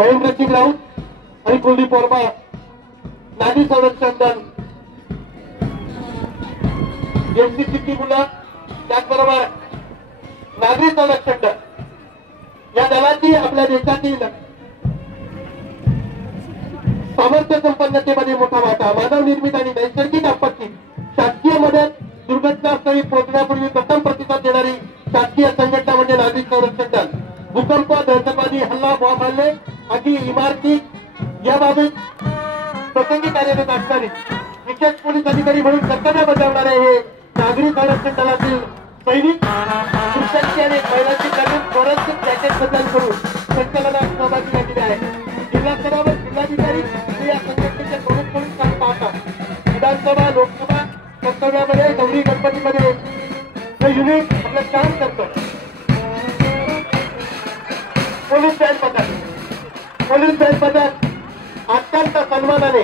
महेंद्र सिंग राऊत आणि कुलदीप वर्मा नागरी संरक्षण दल एनसीसी मुलं त्याचबरोबर नागरी संरक्षण दल या दलाची आपल्या देशातील सामर्थ्य संपन्नतेमध्ये मोठा वाटा मानव निर्मित आणि नैसर्गिक आपत्ती शासकीय मदत दुर्घटनास्थळी पोहोचण्यापूर्वी प्रथम प्रतिसाद देणारी शासकीय संघटना म्हणजे नागरिक संरक्षण दल भूकंप दहशतवादी हल्ला बॉम्ब हल्ले आदी इमारती याबाबत प्रसंगी कार्यरत असणारे विशेष पोलीस अधिकारी म्हणून कर्तव्य बजावणारे हे नागरी संरक्षण दलातील सैनिक पुरुषांची आणि महिलांची नवीन फोरेन्सिक जॅकेट बदल करून संचलनात सहभागी झालेले आहे जिल्हा स्तरावर जिल्हाधिकारी हे या संघटनेचे प्रमुख म्हणून काम पाहतात विधानसभा लोकसभा कर्तव्यामध्ये गौरी गणपतीमध्ये हे युनिट आपलं काम करतं पोलीस बँड पथक अत्यंत सन्मानाने